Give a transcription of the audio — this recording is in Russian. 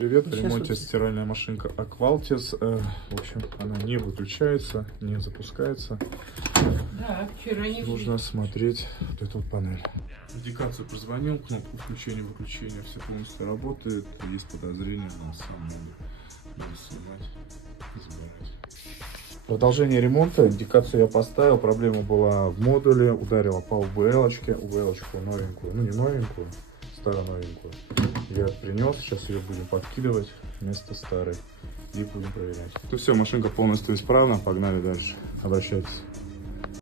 Привет, в ремонте стиральная машинка Aqualtis. В общем, она не выключается, не запускается. Да, вчера не Нужно смотреть вот эту вот панель. Индикацию прозвонил, кнопку включения-выключения все полностью работает. Есть подозрение, но сам надо снимать и забирать. Продолжение ремонта. Индикацию я поставил. Проблема была в модуле. Ударила по УБЛ-очке. УБЛ-очку новенькую. Ну не новенькую, старо-новенькую. Я принес. Сейчас ее будем подкидывать вместо старой. И будем проверять. Ну все, машинка полностью исправна. Погнали дальше. Обращайтесь.